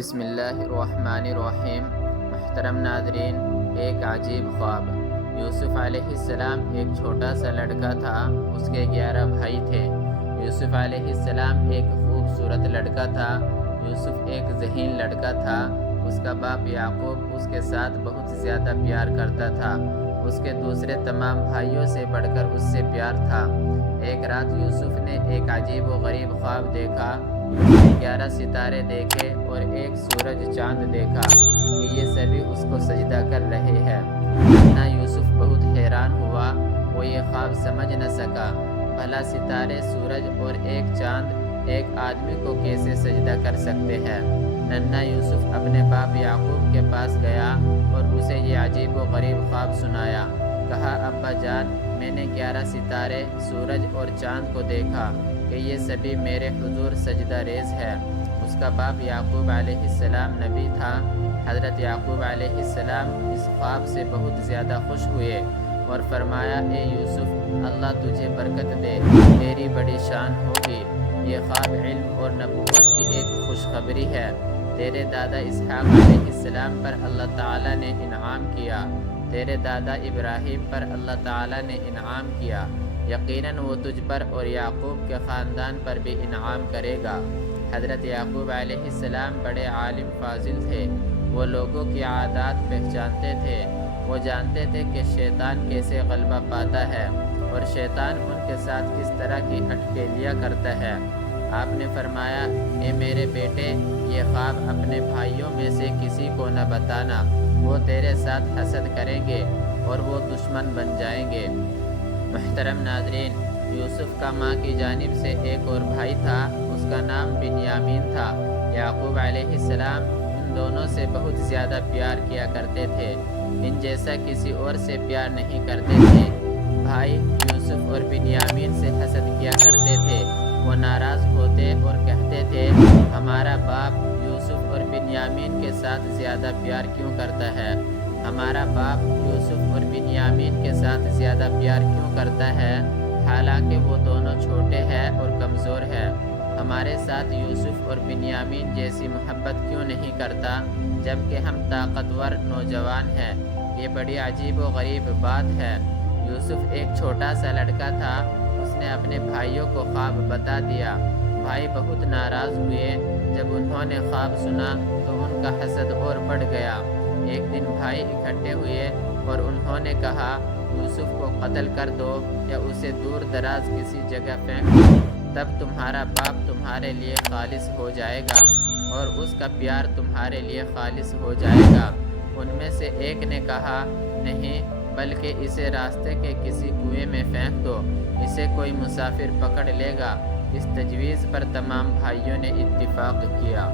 بسم اللہ الرحمن الرحیم۔ محترم ناظرین، ایک عجیب خواب۔ یوسف علیہ السلام ایک چھوٹا سا لڑکا تھا، اس کے 11 بھائی تھے۔ یوسف علیہ السلام ایک خوبصورت لڑکا تھا۔ یوسف ایک ذہین لڑکا تھا۔ اس کا باپ یعقوب اس کے ساتھ بہت زیادہ پیار کرتا تھا۔ اس کے دوسرے تمام بھائیوں سے بڑھ کر اس سے پیار تھا۔ ایک رات یوسف نے ایک عجیب و غریب خواب دیکھا۔ 11 ستارے دیکھے اور ایک سورج چاند دیکھا کہ یہ سبھی اس کو سجدہ کر رہے ہیں۔ نہ یوسف بہت حیران ہوا، وہ یہ خواب سمجھ نہ سکا۔ بھلا ستارے، سورج اور ایک چاند ایک آدمی کو کیسے سجدہ کر سکتے ہیں؟ ننھا یوسف اپنے باپ یعقوب کے پاس گیا اور اسے یہ عجیب و غریب خواب سنایا۔ کہا، ابا جان، میں نے 11 ستارے، سورج اور چاند کو دیکھا کہ یہ سبھی میرے حضور سجدہ ریز ہے۔ اس کا باپ یعقوب علیہ السلام نبی تھا۔ حضرت یعقوب علیہ السلام اس خواب سے بہت زیادہ خوش ہوئے اور فرمایا، اے یوسف، اللہ تجھے برکت دے، تیری بڑی شان ہوگی۔ یہ خواب علم اور نبوت کی ایک خوشخبری ہے۔ تیرے دادا اسحاق علیہ السلام پر اللہ تعالیٰ نے انعام کیا، تیرے دادا ابراہیم پر اللہ تعالیٰ نے انعام کیا، یقیناً وہ تجھ پر اور یعقوب کے خاندان پر بھی انعام کرے گا۔ حضرت یعقوب علیہ السلام بڑے عالم فاضل تھے۔ وہ لوگوں کی عادات پہچانتے تھے۔ وہ جانتے تھے کہ شیطان کیسے غلبہ پاتا ہے اور شیطان ان کے ساتھ کس طرح کی اٹکیلیاں کرتا ہے۔ آپ نے فرمایا، اے میرے بیٹے، یہ خواب اپنے بھائیوں میں سے کسی کو نہ بتانا، وہ تیرے ساتھ حسد کریں گے اور وہ دشمن بن جائیں گے۔ محترم ناظرین، یوسف کا ماں کی جانب سے ایک اور بھائی تھا، اس کا نام بنیامین تھا۔ یعقوب علیہ السلام ان دونوں سے بہت زیادہ پیار کیا کرتے تھے، ان جیسا کسی اور سے پیار نہیں کرتے تھے۔ بھائی یوسف اور بنیامین سے حسد کیا کرتے تھے۔ وہ ناراض ہوتے اور کہتے تھے، ہمارا باپ یوسف اور بنیامین کے ساتھ زیادہ پیار کیوں کرتا ہے؟ ہمارا باپ یوسف اور بنیامین کے ساتھ زیادہ پیار کیوں کرتا ہے، حالانکہ وہ دونوں چھوٹے ہیں اور کمزور ہیں؟ ہمارے ساتھ یوسف اور بنیامین جیسی محبت کیوں نہیں کرتا، جبکہ ہم طاقتور نوجوان ہیں؟ یہ بڑی عجیب و غریب بات ہے۔ یوسف ایک چھوٹا سا لڑکا تھا۔ اس نے اپنے بھائیوں کو خواب بتا دیا۔ بھائی بہت ناراض ہوئے۔ جب انہوں نے خواب سنا تو ان کا حسد اور بڑھ گیا۔ ایک دن بھائی اکٹھے ہوئے اور انہوں نے کہا، یوسف کو قتل کر دو یا اسے دور دراز کسی جگہ پھینک دو، تب تمہارا باپ تمہارے لیے خالص ہو جائے گا اور اس کا پیار تمہارے لیے خالص ہو جائے گا۔ ان میں سے ایک نے کہا، نہیں، بلکہ اسے راستے کے کسی کنویں میں پھینک دو، اسے کوئی مسافر پکڑ لے گا۔ اس تجویز پر تمام بھائیوں نے اتفاق کیا۔